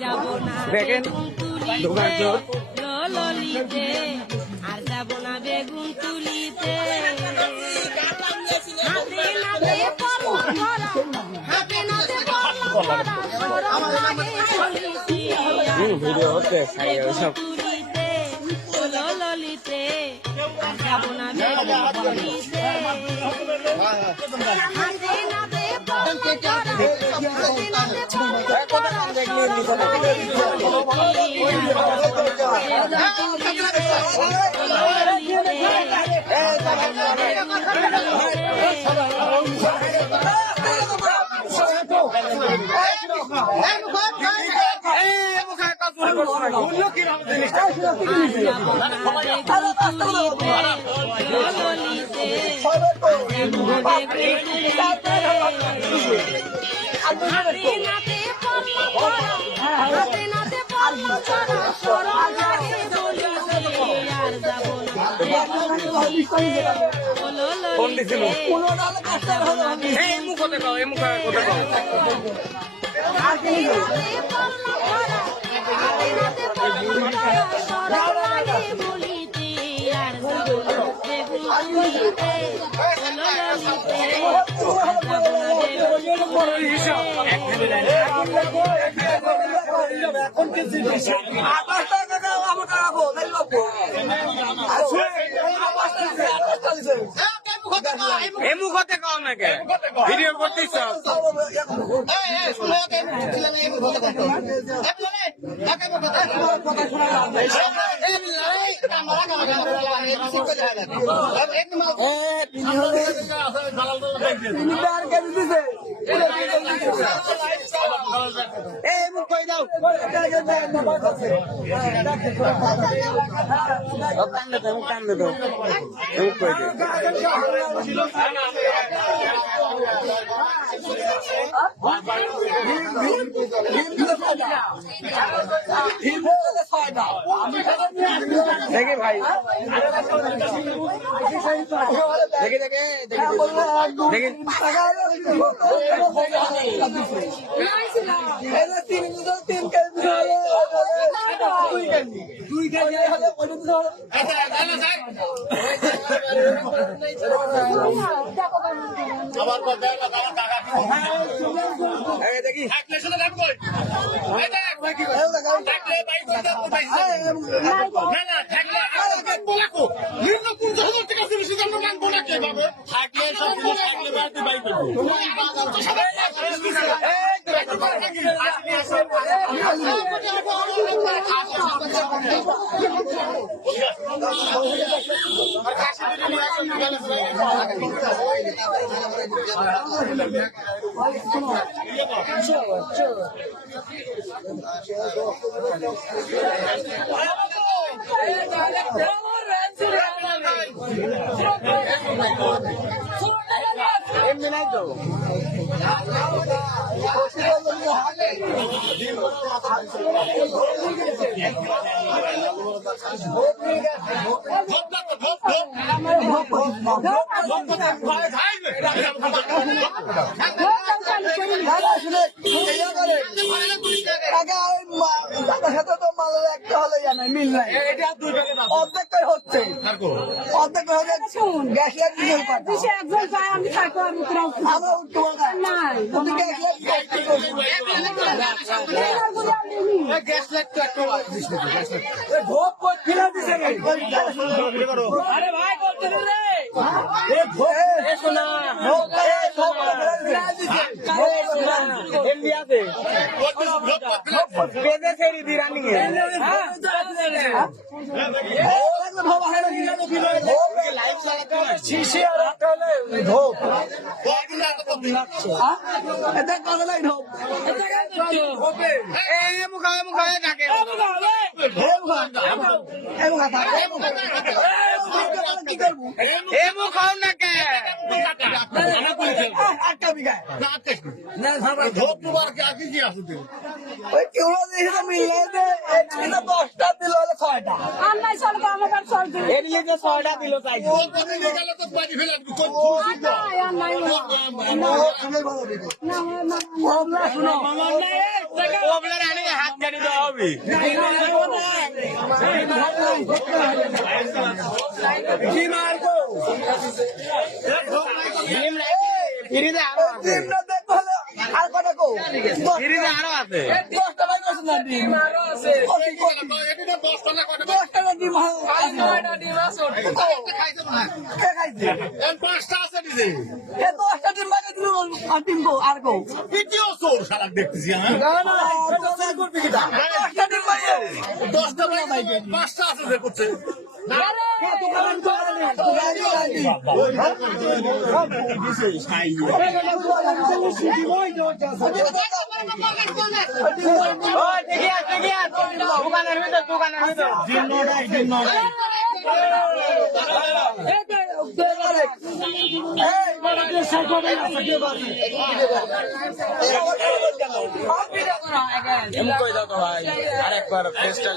যাব না দেখেন দোকান চোর ললিতে আর যাব না বেগুন তুলিতে হাতে নাতে পরলা ধরা হাতে নাতে পরলা ধরা ভিডিও হচ্ছে সব তুলিতে ললিতে আর যাব না বেগুন তুলিতে হাতে নাতে পরলা ধরা হাতে নাতে ফোন দিছিল এই মুখ হতে পাও এই মুখ হতে পাও এমু কথা কও না কে ভিডিও করতেছ দেখে ভাই দেখে দেখে দেখে দেখি এমনি নাই তো অর্ধেকটাই হচ্ছে অর্ধেক হয়ে যাচ্ছে গ্যাসের আমি থাকবো আমি উঠতে আরে ভাই করতে দশটা দিল 6টা এদিকে 6টা দিল তাই শুনো হাত হবে ডিমটা দেখবো হলো আর কটা কো আরো আছে 10 টাকা করছে না ডিম আরো আছে 10 টাকা ডিম কে খাইছে পাঁচটা আছে নিজে এ 10টা ডিম বাকি দিল আর ডিম কো আর কো দ্বিতীয় চোর সারা দেখতেছি আমি করবি কিটা 10টা ডিম বাকি 10টা পাঁচটা আছে যে করছে আরেকবার ফেস্টাল